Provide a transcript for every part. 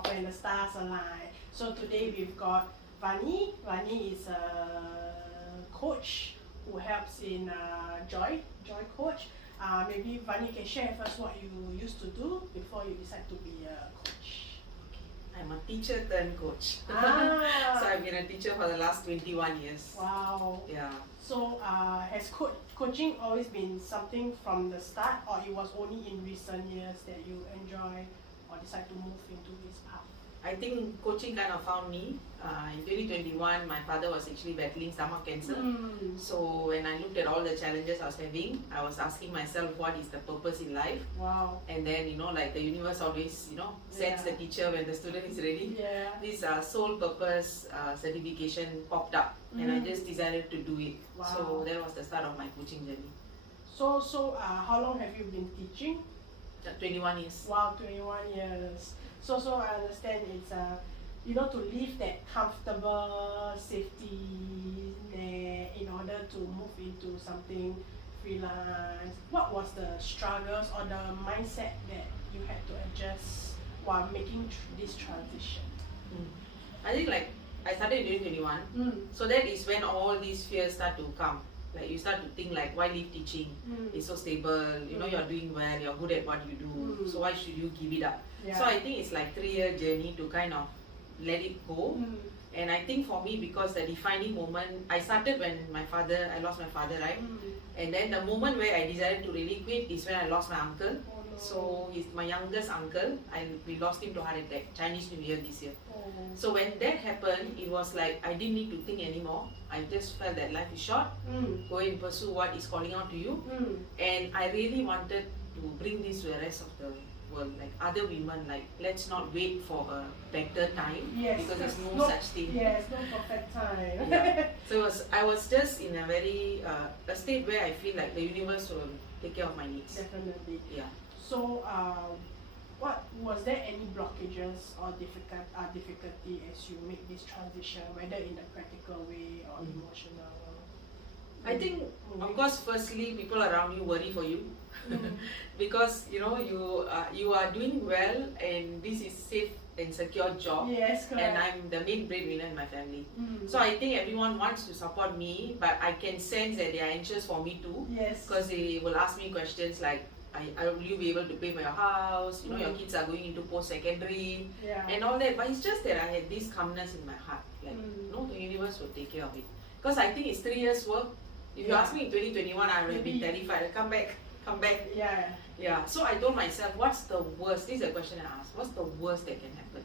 offer in the Stars Align. So today we've got Vani. Vani is a coach who helps in Joy Coach. Maybe Vani can share with us what you used to do before you decide to be a coach. I'm a teacher turned coach. So I've been a teacher for the last 21 years. Wow. Yeah. So has coaching always been something from the start, or it was only in recent years that you enjoy or decide to move into this path? I think coaching kind of found me. In 2021, my father was actually battling stomach cancer. So when I looked at all the challenges I was having, I was asking myself, what is the purpose in life? Wow. And then, like the universe always, sends the teacher when the student is ready. Yeah. This soul purpose certification popped up, and I just decided to do it. Wow. So that was the start of my coaching journey. So how long have you been teaching? 21 years. Wow, 21 years. So I understand it's to leave that comfortable safety net in order to move into something freelance. What was the struggles or the mindset that you had to adjust while making this transition? I think I started in 2021, so that is when all these fears start to come. Like you start to think like, why leave teaching? It's so stable, you're doing well, you're good at what you do, so why should you give it up? Yeah. So I think it's like 3-year journey to kind of let it go. And I think for me, because the defining moment, I started when I lost my father, right? And then the moment where I decided to really quit is when I lost my uncle. Oh, no. So he's my youngest uncle. We lost him to heart attack, Chinese New Year this year. Oh. So when that happened, it was like I didn't need to think anymore. I just felt that life is short. Go and pursue what is calling out to you. And I really wanted to bring this to the rest of the world, like other women, like let's not wait for a better time, because there's no such thing. Yes, no perfect time. Yeah. So I was just in a very a state where I feel like the universe will take care of my needs. Definitely. Yeah. So what was there any blockages or difficulty as you make this transition, whether in a practical way or emotional? I think, of course, firstly, people around you worry for you, because you are doing well, and this is safe and secure job. Yes, correct. And I'm the main breadwinner in my family. So I think everyone wants to support me, but I can sense that they are anxious for me too. Yes. Because they will ask me questions like, will you be able to pay for your house? Your kids are going into post-secondary, and all that. But it's just that I had this calmness in my heart, like the universe will take care of it. Because I think it's 3 years work. If you ask me in 2021, I would have been terrified. Come back. Yeah. So I told myself, what's the worst? This is a question I asked. What's the worst that can happen?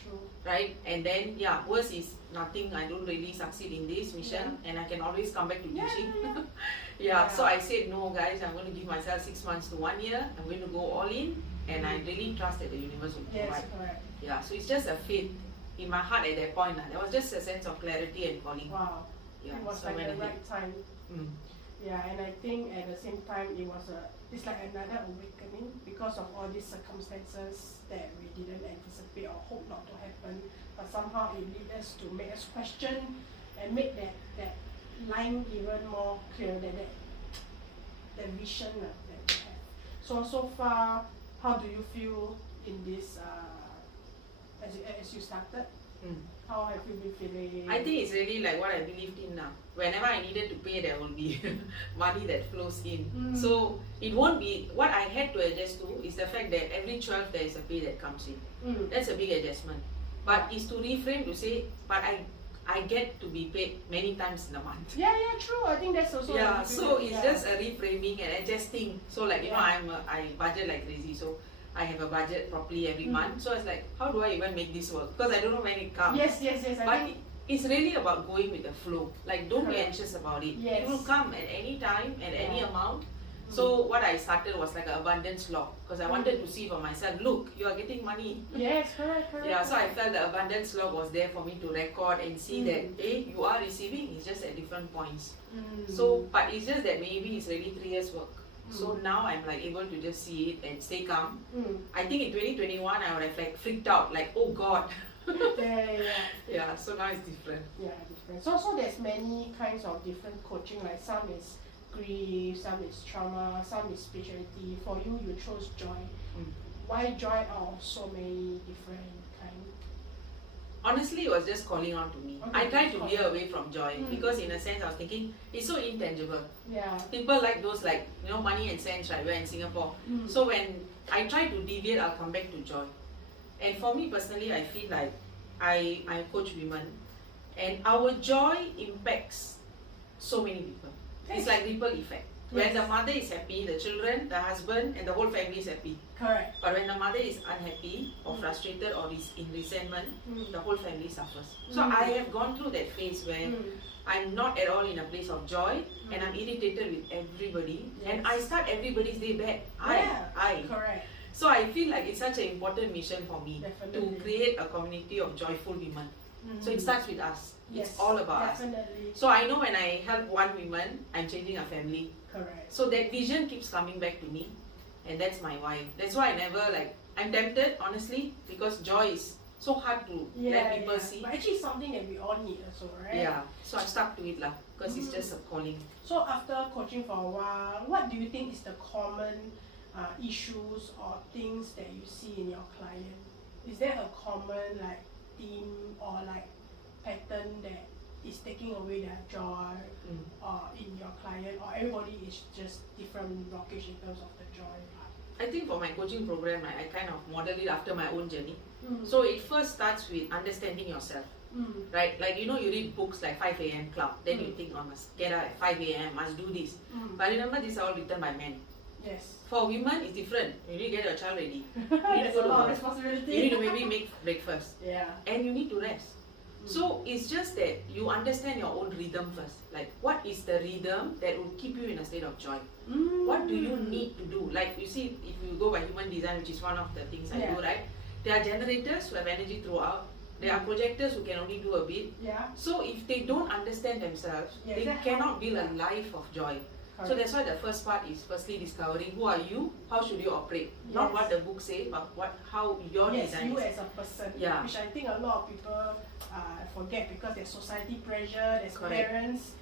True. Right? And then, worst is nothing. I don't really succeed in this mission, and I can always come back to teaching. So I said, no, guys, I'm going to give myself 6 months to 1 year. I'm going to go all in, and I really trust that the universe will provide. Correct. Yeah. So it's just a faith in my heart at that point. There was just a sense of clarity and calling. Wow. Yeah. It was so like the right time. Yeah, and I think at the same time it's like another awakening because of all these circumstances that we didn't anticipate or hope not to happen, but somehow it led us to make us question and make that line even more clear, that vision that we have. So far, how do you feel in this as you started? How have you been feeling? I think it's really like what I believed in now. Whenever I needed to pay, there will be money that flows in. So it won't be, what I had to adjust to is the fact that every 12 there is a pay that comes in. That's a big adjustment. But it's to reframe to say, but I get to be paid many times in a month. Yeah, true. I think that's also so it's just a reframing and adjusting. So like I budget like crazy. So I have a budget properly every month. So it's like, how do I even make this work? Because I don't know when it comes. Yes. But it's really about going with the flow. Like, don't be anxious about it. Yes. It will come at any time, at any amount. So what I started was like an abundance log, because I wanted to see for myself, look, you are getting money. Yes, correct. Yeah, so I felt the abundance log was there for me to record and see that, hey, you are receiving, it's just at different points. So, but it's just that maybe it's really 3 years work. So now I'm like able to just see it and stay calm. I think in 2021 I would have like freaked out, like, oh God. Yeah, so now it's different. Yeah, different. So there's many kinds of different coaching, like some is grief, some is trauma, some is spirituality. For you chose joy. Why joy out of so many different kinds? honestly, it was just calling out to me. Okay, I tried to veer away from joy because in a sense I was thinking it's so intangible. People like those money and cents, right? We're in Singapore. So when I try to deviate, I'll come back to joy. And for me personally, I feel like I coach women, and our joy impacts so many people. It's like ripple effect. When the mother is happy, the children, the husband, and the whole family is happy. Correct. But when the mother is unhappy or frustrated or is in resentment, the whole family suffers. So I have gone through that phase where I'm not at all in a place of joy, and I'm irritated with everybody, and I start everybody's day bad. I. Correct. So I feel like it's such an important mission for me Definitely. to create a community of joyful women. So it starts with us. Yes, it's all about us. So I know when I help one woman, I'm changing a family. Correct. So that vision keeps coming back to me, and that's my why. That's why I never I'm tempted, honestly, because joy is so hard to let people see. But actually, it's something that we all need also, right? Yeah. So I stuck to it because it's just a calling. So after coaching for a while, what do you think is the common issues or things that you see in your client? Is there a common theme or pattern that is taking away their joy in your client, or everybody is just different blockage in terms of the joy part? I think for my coaching program, I kind of model it after my own journey. So it first starts with understanding yourself, right? Like you read books like 5 a.m. Club, then you think, must get up at 5 a.m., must do this. But remember, these are all written by men. Yes. For women, it's different. You need to get your child ready. You need That's to a go lot of to work. responsibility. You need to maybe make breakfast. Yeah. And you need to rest. So it's just that you understand your own rhythm first. Like, what is the rhythm that will keep you in a state of joy? What do you need to do? Like, you see, if you go by human design, which is one of the things I do, right? There are generators who have energy throughout. There are projectors who can only do a bit. So if they don't understand themselves, they cannot build a life of joy. So that's why the first part is firstly discovering who are you, how should you operate. Not what the book say, but how your design you is. as a person. Which I think a lot of people forget because there's society pressure, there's parents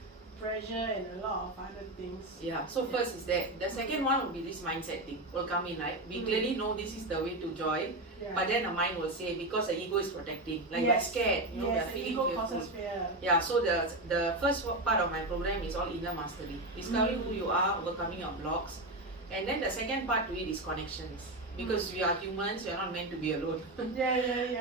pressure, and a lot of other things. So first is that. The second one will be this mindset thing will come in, right? We clearly know this is the way to joy, but then the mind will say, because the ego is protecting, we're scared, we're feeling ego fearful. causes fear. So the first part of my program is all inner mastery, discovering who you are, overcoming your blocks, and then the second part to it is connections. Because we are humans, we are not meant to be alone.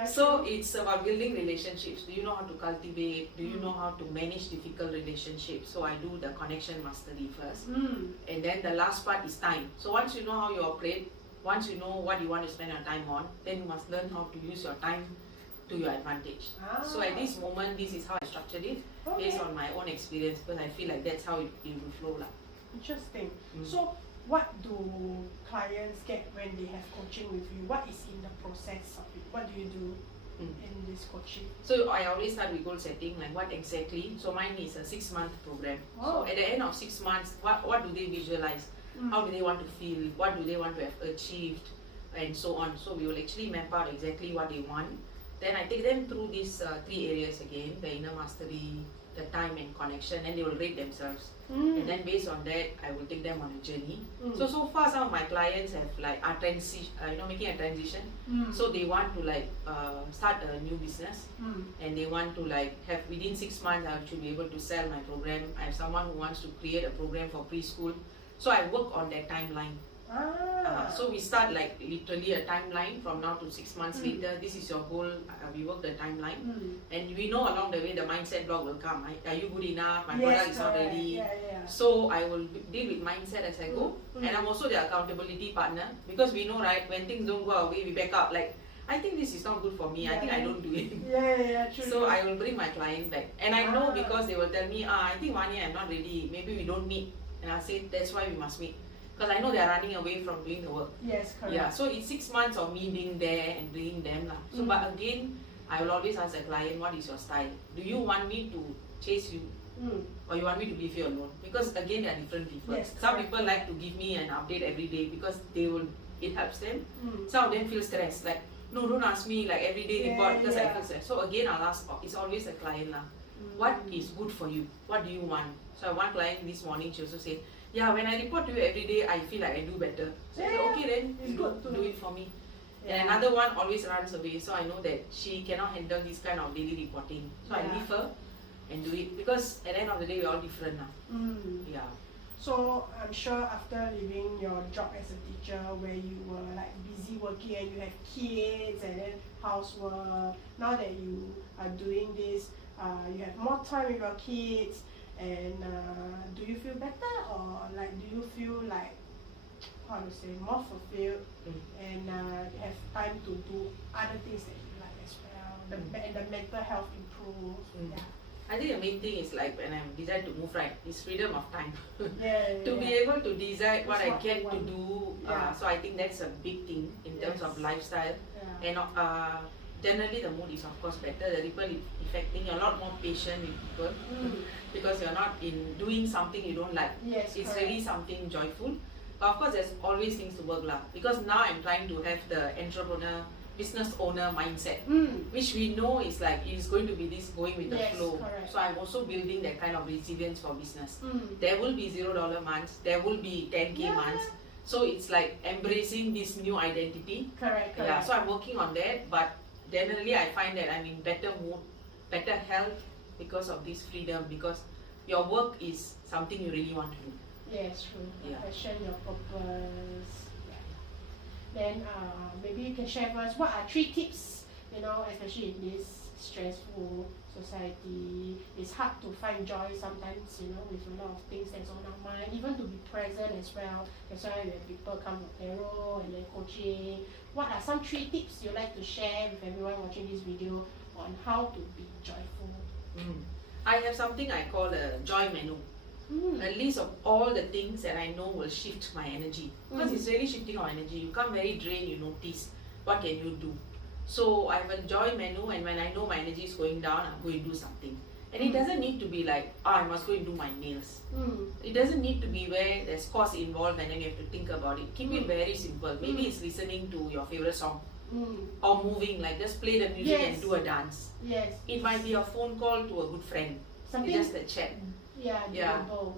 So it's about building relationships. Do you know how to cultivate? Do you know how to manage difficult relationships? So I do the connection mastery first. And then the last part is time. So once you know how you operate, once you know what you want to spend your time on, then you must learn how to use your time to your advantage. So at this moment, this is how I structured it based on my own experience, because I feel like that's how it will flow. Interesting. So what do clients get when they have coaching with you? What is in the process of it? What do you do in this coaching? So I always start with goal setting, like what exactly. So mine is a 6-month program. So at the end of 6 months, what do they visualize? How do they want to feel? What do they want to have achieved? And so on. So we will actually map out exactly what they want. Then I take them through these 3 areas again: the inner mastery, the time and connection, and they will rate themselves. And then based on that, I will take them on a journey. So far, some of my clients have are making a transition. So they want to start a new business, and they want to have within 6 months I should be able to sell my program. I have someone who wants to create a program for preschool. So I work on that timeline. So we start literally a timeline from now to 6 months later. This is your goal. We work the timeline, and we know along the way the mindset block will come. Are you good enough? My product is not ready. So I will deal with mindset as I go, and I'm also the accountability partner, because we know, right, when things don't go our way, we back up. I think this is not good for me. I think I don't do it. True. So I will bring my client back, and I know because they will tell me, I think Vani, I'm not ready. Maybe we don't meet, and I say that's why we must meet. Because I know they are running away from doing the work. Yes, correct. So it's 6 months of me being there and bringing them. So, but again, I will always ask the client, what is your style? Do you want me to chase you? Or you want me to leave you alone? Because again, they are different people. Some people like to give me an update every day because it helps them. Some of them feel stressed. No, don't ask me everyday report because I feel stressed. So again, I'll ask, it's always the client. What is good for you? What do you want? So one client this morning, she also said, when I report to you every day, I feel like I do better. So I said, okay then, you do it for me. And another one always runs away, so I know that she cannot handle this kind of daily reporting. So I leave her and do it, because at the end of the day we're all different now. Yeah. So I'm sure after leaving your job as a teacher, where you were like busy working and you have kids and then housework, now that you are doing this, you have more time with your kids, and do you feel better, or like do you feel like, how to say, more fulfilled, and you have time to do other things that you like as well, and the mental health improves? I think the main thing is like when I'm decided to move, right, is freedom of time. To be yeah. able to decide what I get to do. So I think that's a big thing in terms of lifestyle. And generally the mood is of course better. The ripple effecting, you're a lot more patient with people because you're not in doing something you don't like. It's really something joyful. But of course there's always things to work lah. Because now I'm trying to have the entrepreneur, business owner mindset, which we know is like it is going to be this going with the flow. So I'm also building that kind of resilience for business. There will be $0 months, there will be 10K months. So it's like embracing this new identity. Yeah, so I'm working on that, but generally I find that I'm in better mood, better health because of this freedom, because your work is something you really want to do. Yes, true. Your passion, your purpose. Then maybe you can share with us what are 3 tips, you know, especially in this stressful society. It's hard to find joy sometimes, you know, with a lot of things that's on our mind, even to be present as well. That's why when people come to tarot and then coaching, what are some 3 tips you'd like to share with everyone watching this video on how to be joyful? I have something I call a joy menu. A list of all the things that I know will shift my energy, because it's really shifting our energy. You come very drained, you notice what can you do. So I have a joy menu, and when I know my energy is going down, I'm going to do something. And it doesn't need to be like, I must go and do my nails. It doesn't need to be where there's cost involved and then you have to think about it. Keep it very simple. Maybe it's listening to your favorite song, or moving, like just play the music and do a dance. It might be a phone call to a good friend, just a chat.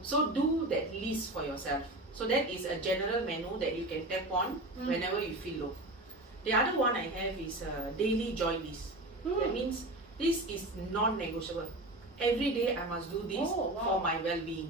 So do that list for yourself. So that is a general menu that you can tap on whenever you feel low. The other one I have is a daily joy list. That means this is non-negotiable. Every day I must do this for my well-being.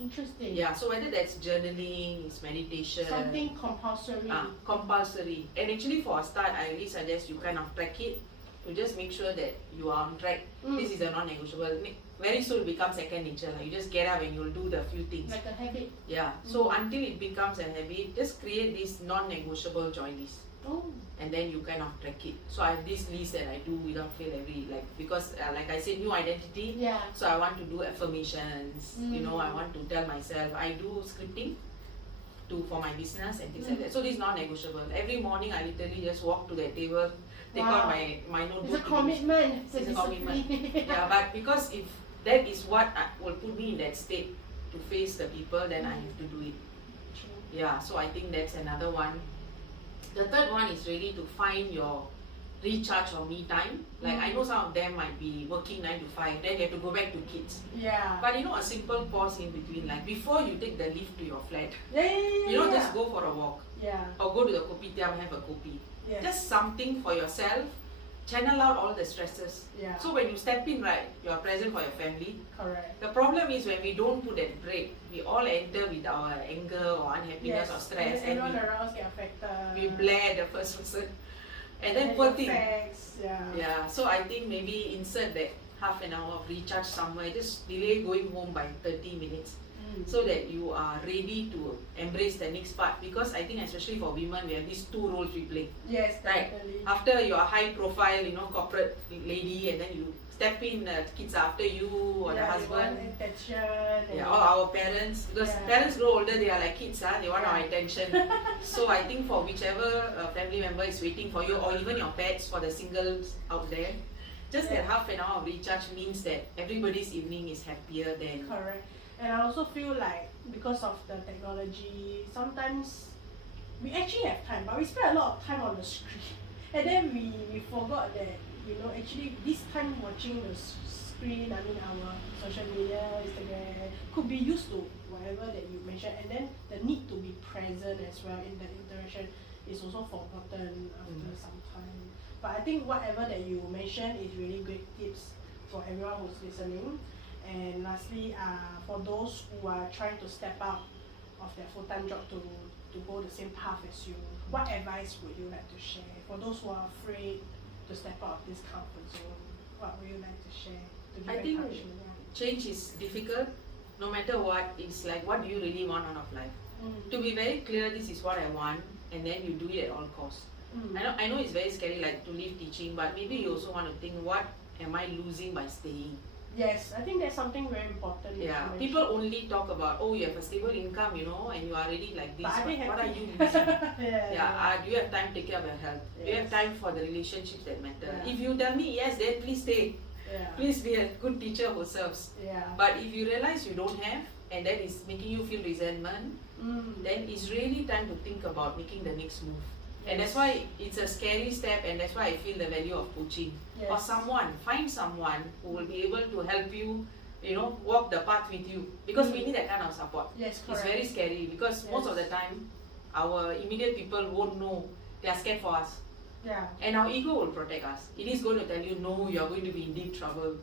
Interesting. Yeah, so whether that's journaling, it's meditation. Something compulsory. Compulsory. And actually for a start, I really suggest you kind of track it to just make sure that you are on track. This is a non-negotiable. Very soon it becomes second nature. Like you just get up and you'll do the few things. Like a habit. Yeah. So until it becomes a habit, just create this non-negotiable joy list. And then you kind of track it. So I have this list that I do without fail because like I said, new identity. So I want to do affirmations. You know, I want to tell myself. I do scripting for my business and things like that. So this is non-negotiable. Every morning I literally just walk to the table, take out my notebook. It's a commitment. It's a commitment. Yeah, but because if that is what will put me in that state to face the people, then I have to do it. Yeah, so I think that's another one. The third one is really to find your recharge or me time. Like I know some of them might be working 9 to 5, then they have to go back to kids. But you know, a simple pause in between, like before you take the lift to your flat, you know, just go for a walk. Or go to the kopitiam and have a kopi. Just something for yourself. Channel out all the stresses. So when you step in, right, you are present for your family. The problem is when we don't put that break, we all enter with our anger or unhappiness or stress, and everyone around get affected. We blare the first person, and then poor thing. So I think maybe insert that half an hour of recharge somewhere. Just delay going home by 30 minutes. So that you are ready to embrace the next part, because I think especially for women we have these 2 roles we play. Right. After you are high profile, you know, corporate lady, and then you step in, kids after you, or the husband. Or our parents, because parents grow older, they are like kids, they want our attention. So I think for whichever family member is waiting for you, or even your pets, for the singles out there, just that half an hour of recharge means that everybody's evening is happier than. And I also feel like because of the technology, sometimes we actually have time, but we spend a lot of time on the screen. And then we forgot that, you know, actually this time watching the screen, I mean our social media, Instagram, could be used to whatever that you mentioned. And then the need to be present as well in the interaction. is also forgotten after some time. But I think whatever that you mentioned is really great tips for everyone who's listening. And lastly, for those who are trying to step out of their full-time job to go the same path as you, what advice would you like to share? For those who are afraid to step out of this comfort zone, what would you like to share? To I think change is difficult. No matter what, it's like, what do you really want out of life? To be very clear, this is what I want, and then you do it at all costs. I know it's very scary, like to leave teaching, but maybe you also want to think, what am I losing by staying? Yes, I think that's something very important. Yeah, people only talk about, oh, you have a stable income, you know, and you are already like this. But what are you losing? Do you have time to take care of your health? Do you have time for the relationships that matter? If you tell me yes, then please stay. Please be a good teacher who serves. But if you realize you don't have, and that is making you feel resentment, then it's really time to think about making the next move. And that's why it's a scary step, and that's why I feel the value of coaching. Or find someone who will be able to help you, you know, walk the path with you. Because we need that kind of support. Yes, it's very scary because most of the time, our immediate people won't know. They are scared for us. And our ego will protect us. It is going to tell you, no, you are going to be in deep trouble.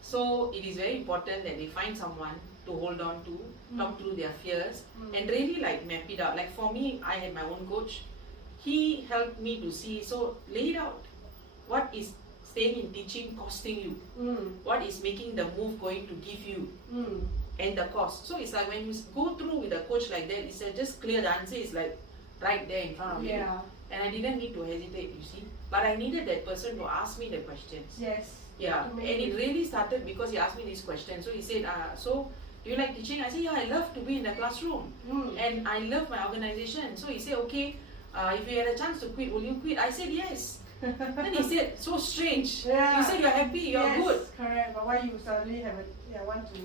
So it is very important that they find someone to hold on to, talk through their fears, and really like map it out. Like for me, I had my own coach. He helped me to see, so lay it out. What is staying in teaching costing you? What is making the move going to give you? And the cost. So it's like when you go through with a coach like that, it's just clear. The answer is like right there in front of you. And I didn't need to hesitate, you see. But I needed that person to ask me the questions. And it really started because he asked me this question. So he said, so do you like teaching? I said, yeah, I love to be in the classroom. And I love my organization. So he said, okay, if you had a chance to quit, will you quit? I said, yes. Then he said, so strange. You said you're happy, you're good. Correct, but why you suddenly have want to...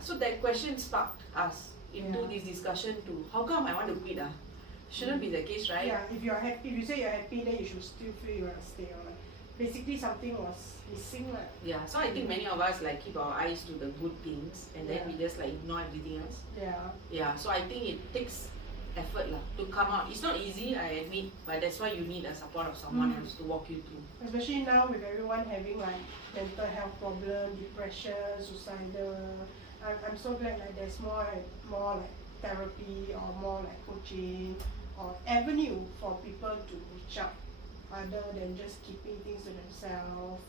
So that question sparked us into this discussion to, how come I want to quit? Shouldn't be the case, right? If you're happy, if you say you're happy, then you should still feel you want to stay on. Basically, something was missing. So I think many of us like keep our eyes to the good things, and then we just like ignore everything else. So I think it takes effort to come out. It's not easy, I admit, but that's why you need the support of someone else to walk you through. Especially now with everyone having like mental health problem, depression, suicidal. I'm so glad like there's more like therapy or more like coaching or avenue for people to reach out other than just keeping things to themselves,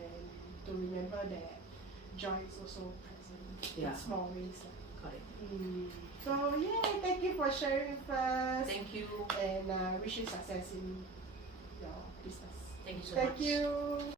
and to remember that joy is also present in small ways. Correct. So thank you for sharing with us. Thank you. And wish you success in your business. Thank you so much. Thank you.